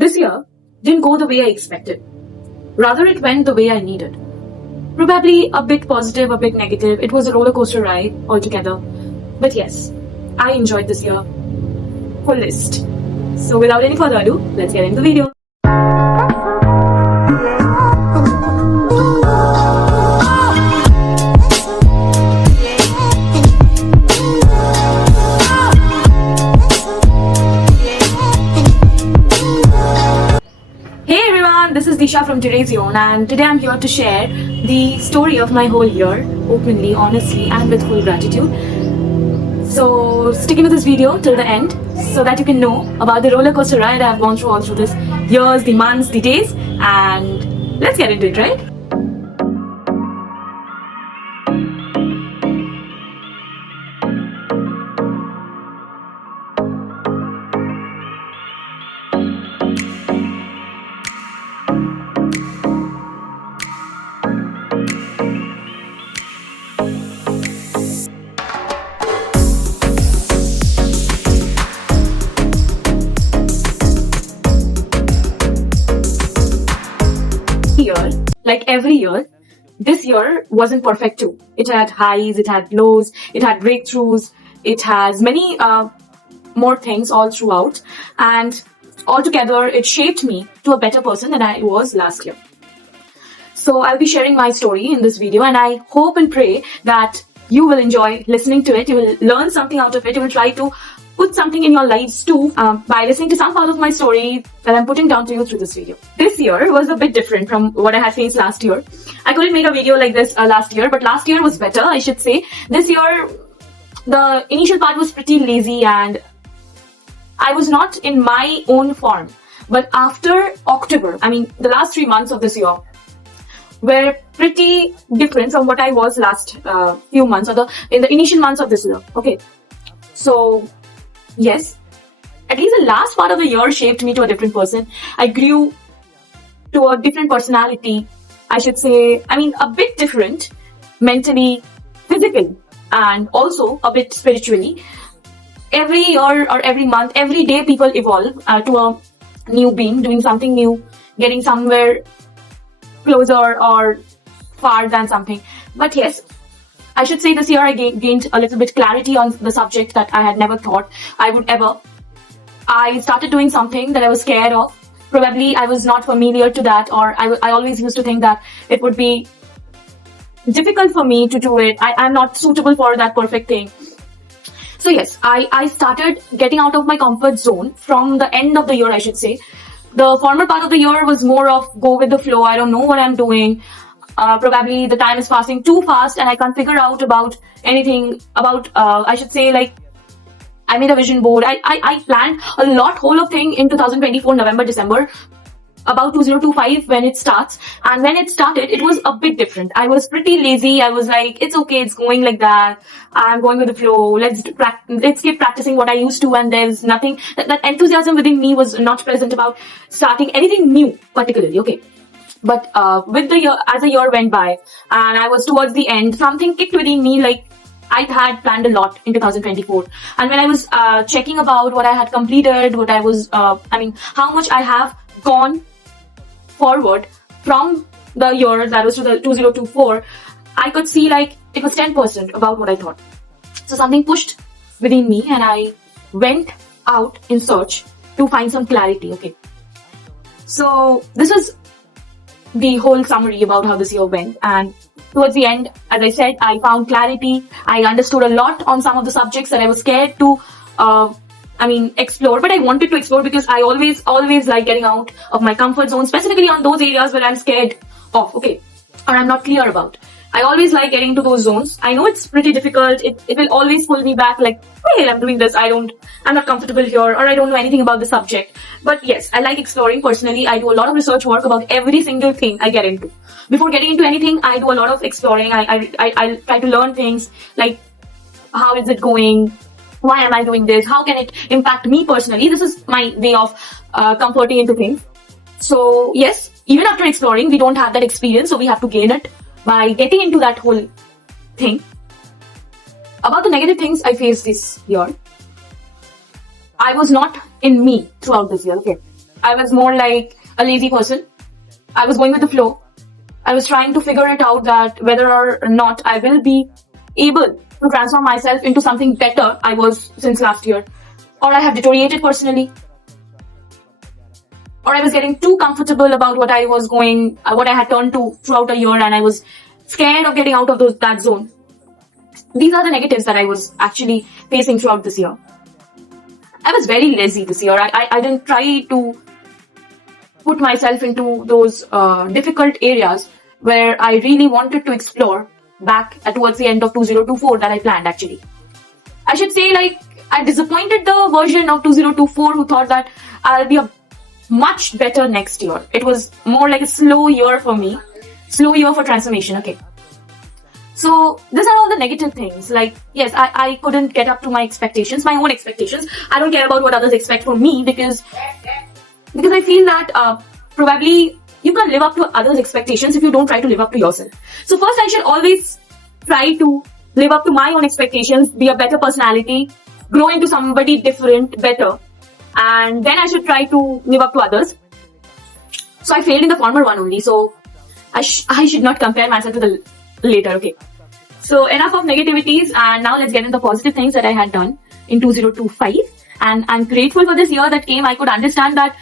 This year didn't go the way I expected. Rather, it went the way I needed. Probably a bit positive, a bit negative. It was a roller coaster ride altogether. But yes, I enjoyed this year. Full list. So without any further ado, let's get into the video. This is Disha from DeRayZone, and today I'm here to share the story of my whole year, openly, honestly, and with full gratitude. So stick with this video till the end so that you can know about the roller coaster ride I've gone through all through this years, the months, the days, and let's get into it, right? Like every year, this year wasn't perfect too. It had highs, it had lows, it had breakthroughs, it has many more things all throughout, and altogether it shaped me to a better person than I was last year. So I'll be sharing my story in this video, and I hope and pray that you will enjoy listening to it, you will learn something out of it, you will try to put something in your lives too by listening to some part of my story that I'm putting down to you through this video. This year was a bit different from what I had faced last year. I couldn't make a video like this last year, but last year was better, I should say. This year, the initial part was pretty lazy and I was not in my own form. But after October, I mean the last 3 months of this year, were pretty different from what I was last few months or in the initial months of this year. Okay, so yes, at least the last part of the year shaped me to a different person. I grew to a different personality, I should say. I mean, a bit different mentally, physically, and also a bit spiritually. Every year or every month, every day, people evolve to a new being, doing something new, getting somewhere closer or far than something. But yes, I should say this year I gained a little bit clarity on the subject that I had never thought I would ever. I started doing something that I was scared of. Probably I was not familiar to that, or I always used to think that it would be difficult for me to do it. I'm not suitable for that perfect thing. So yes, I started getting out of my comfort zone from the end of the year, I should say. The former part of the year was more of go with the flow. I don't know what I'm doing. Probably the time is passing too fast and I can't figure out about anything about, I should say, like, I made a vision board. I planned a lot, whole of thing in 2024, November, December, about 2025 when it starts. And when it started, it was a bit different. I was pretty lazy. I was like, it's okay, it's going like that. I'm going with the flow. Let's keep practicing what I used to. And there's nothing, that enthusiasm within me was not present about starting anything new, particularly. Okay. But with the year, as the year went by and I was towards the end, something kicked within me, like I had planned a lot in 2024. And when I was checking about what I had completed, what I was, how much I have gone forward from the year that was to the 2024, I could see like it was 10% about what I thought. So something pushed within me and I went out in search to find some clarity. Okay. So this was the whole summary about how this year went, and towards the end, as I said, I found clarity. I understood a lot on some of the subjects that I was scared to explore, but I wanted to explore because I always like getting out of my comfort zone, specifically on those areas where I'm scared of, okay, or I'm not clear about. I always like getting to those zones. I know it's pretty difficult. It will always pull me back like, hey, I'm doing this. I'm not comfortable here, or I don't know anything about the subject. But yes, I like exploring personally. I do a lot of research work about every single thing I get into. Before getting into anything, I do a lot of exploring. I try to learn things like, how is it going? Why am I doing this? How can it impact me personally? This is my way of comforting into things. So yes, even after exploring, we don't have that experience. So we have to gain it by getting into that whole thing. About the negative things I faced this year, I was not in me throughout this year, okay. I was more like a lazy person. I was going with the flow. I was trying to figure it out that whether or not I will be able to transform myself into something better I was since last year, or I have deteriorated personally, or I was getting too comfortable about what I was what I had turned to throughout a year, and I was scared of getting out of that zone. These are the negatives that I was actually facing throughout this year. I was very lazy this year. I didn't try to put myself into those difficult areas where I really wanted to explore back towards the end of 2024 that I planned actually. I should say, like, I disappointed the version of 2024 who thought that I'll be a much better next year. It was more like a slow year for me. Slow year for transformation, okay. So these are all the negative things. Like, yes, I couldn't get up to my expectations, my own expectations. I don't care about what others expect from me because I feel that probably you can't live up to others' expectations if you don't try to live up to yourself. So first I should always try to live up to my own expectations, be a better personality, grow into somebody different, better. And then I should try to live up to others. So I failed in the former one only. So I should not compare myself to the later, okay. So enough of negativities, and now let's get into the positive things that I had done in 2025. And I'm grateful for this year that came. I could understand that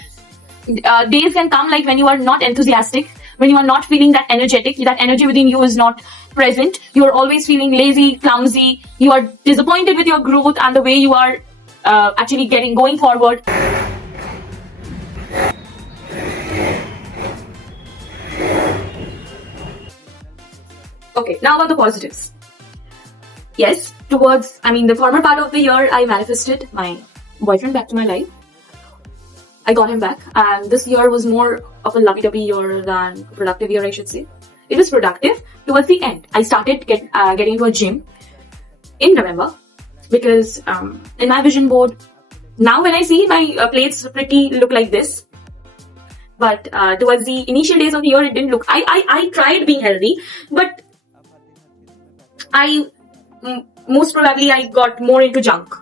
days can come like when you are not enthusiastic, when you are not feeling that energetic, that energy within you is not present. You are always feeling lazy, clumsy. You are disappointed with your growth and the way you are actually going forward. Okay, now about the positives. Yes, the former part of the year, I manifested my boyfriend back to my life. I got him back, and this year was more of a lovey-dovey year than a productive year, I should say. It was productive towards the end. I started getting into a gym in November because in my vision board, now when I see my plates look like this, but towards the initial days of the year, it didn't look. I tried being healthy, but most probably I got more into junk.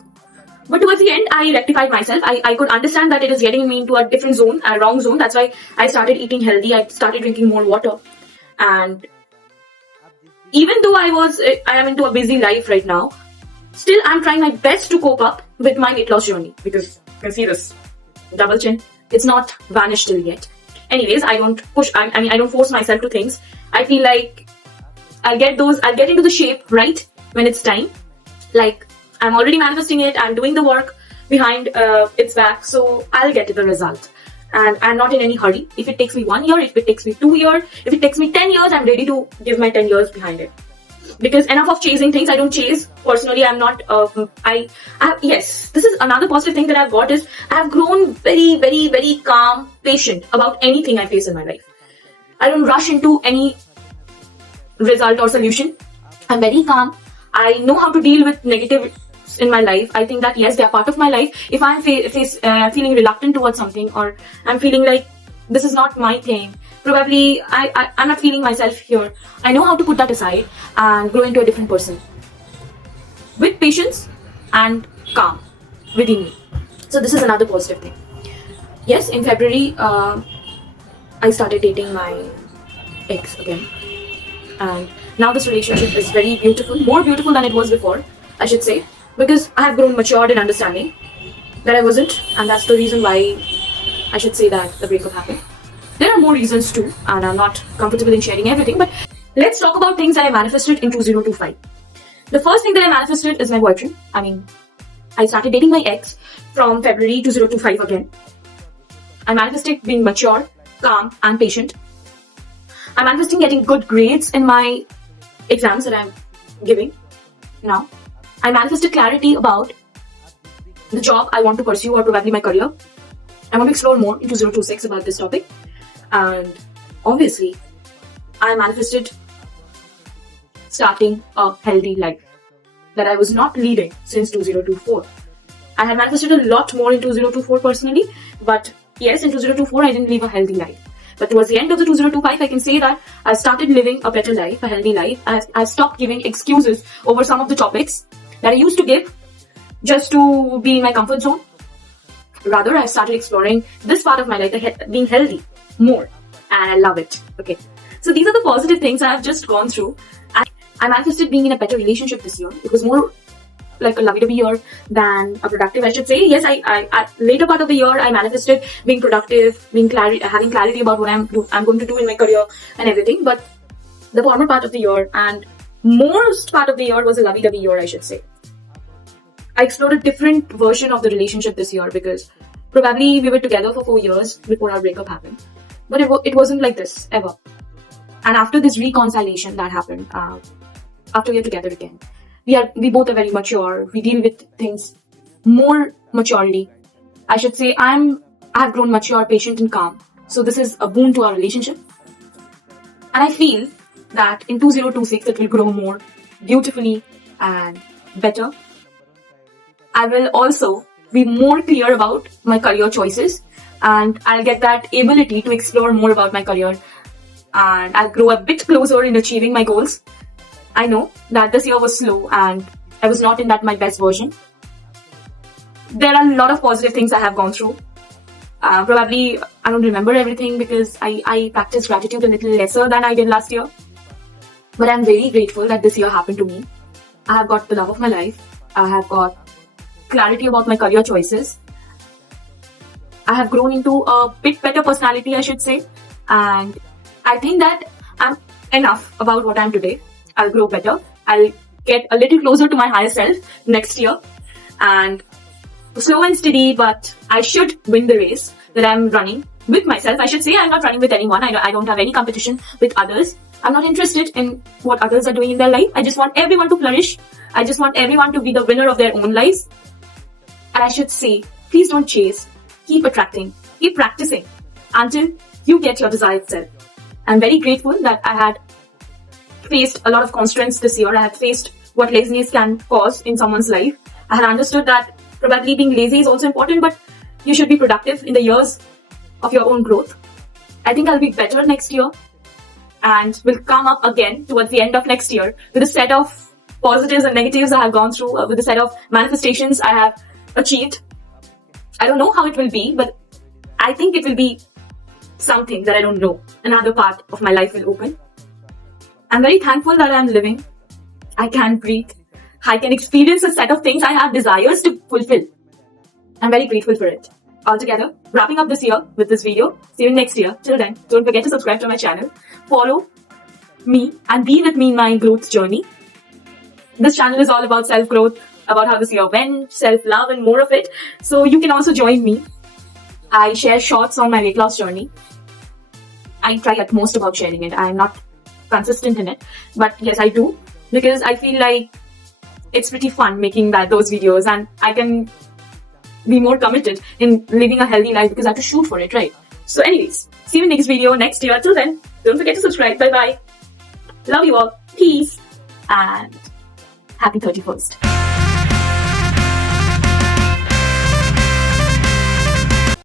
But towards the end, I rectified myself. I could understand that it is getting me into a different zone, a wrong zone. That's why I started eating healthy. I started drinking more water. And even though I am into a busy life right now, still I'm trying my best to cope up with my weight loss journey, because you can see this double chin. It's not vanished till yet. Anyways, I don't push. I don't force myself to things. I feel like I'll get into the shape right when it's time. Like, I'm already manifesting it. I'm doing the work behind its back. So I'll get to the result. And I'm not in any hurry. If it takes me 1 year, if it takes me 2 years, if it takes me 10 years, I'm ready to give my 10 years behind it. Because enough of chasing things. I don't chase. Personally, I'm not, yes, this is another positive thing that I've got is I've grown very, very, very calm, patient about anything I face in my life. I don't rush into any result or solution. I'm very calm. I know how to deal with negatives in my life. I think that yes, they are part of my life. If I'm feeling reluctant towards something, or I'm feeling like this is not my thing, probably I'm not feeling myself here, I know how to put that aside and grow into a different person with patience and calm within me. So this is another positive thing. Yes, in February I started dating my ex again, and now this relationship is very beautiful, more beautiful than it was before, I should say, because I have grown matured in understanding that I wasn't, and that's the reason why I should say that the breakup happened. There are more reasons too, and I'm not comfortable in sharing everything, but let's talk about things that I manifested in 2025. The first thing that I manifested is my boyfriend. I started dating my ex from February 2025 again. I manifested being mature, calm, and patient. I'm manifesting getting good grades in my exams that I'm giving now. I manifested clarity about the job I want to pursue, or probably my career. I want to explore more in 2026 about this topic. And obviously, I manifested starting a healthy life that I was not leading since 2024. I had manifested a lot more in 2024 personally, but yes, in 2024 I didn't live a healthy life. But towards the end of the 2025, I can say that I started living a better life, a healthy life. I stopped giving excuses over some of the topics that I used to give just to be in my comfort zone. Rather, I started exploring this part of my life, being healthy, more. And I love it. Okay. So these are the positive things I have just gone through. I manifested being in a better relationship this year. It was more like a lovey-dovey year than a productive, I should say. Yes, I later part of the year, I manifested being productive, having clarity about what I'm going to do in my career and everything. But the former part of the year and most part of the year was a lovey-dovey year, I should say. I explored a different version of the relationship this year because probably we were together for 4 years before our breakup happened. But it wasn't like this, ever. And after this reconciliation that happened, after we are together again, we both are very mature. We deal with things more maturely. I should say I have grown mature, patient and calm. So this is a boon to our relationship. And I feel that in 2026 it will grow more beautifully and better. I will also be more clear about my career choices, and I'll get that ability to explore more about my career, and I'll grow a bit closer in achieving my goals. I know that this year was slow and I was not in that my best version. There are a lot of positive things I have gone through. Probably I don't remember everything because I practice gratitude a little lesser than I did last year. But I'm very grateful that this year happened to me. I have got the love of my life. I have got clarity about my career choices. I have grown into a bit better personality, I should say. And I think that I'm enough about what I'm today. I'll grow better. I'll get a little closer to my higher self next year. And slow and steady, but I should win the race that I'm running with myself. I should say I'm not running with anyone. I don't have any competition with others. I'm not interested in what others are doing in their life. I just want everyone to flourish. I just want everyone to be the winner of their own lives. And I should say, please don't chase. Keep attracting. Keep practicing until you get your desired self. I'm very grateful that I had faced a lot of constraints this year. I had faced what laziness can cause in someone's life. I had understood that probably being lazy is also important, but you should be productive in the years of your own growth. I think I'll be better next year and will come up again towards the end of next year with a set of positives and negatives I have gone through, with a set of manifestations I have achieved. I don't know how it will be, but I think it will be something that I don't know. Another part of my life will open. I'm very thankful that I'm living. I can breathe. I can experience a set of things I have desires to fulfill. I'm very grateful for it. Altogether, wrapping up this year with this video. See you next year. Till then, don't forget to subscribe to my channel. Follow me and be with me in my growth journey. This channel is all about self-growth, about how this year went, self-love and more of it. So you can also join me. I share shorts on my weight loss journey. I try at most about sharing it. I'm not consistent in it. But yes, I do. Because I feel like it's pretty fun making those videos, and I can be more committed in living a healthy life because I have to shoot for it, right? So anyways, see you in the next video next year. Till then, don't forget to subscribe. Bye bye. Love you all. Peace. And happy 31st.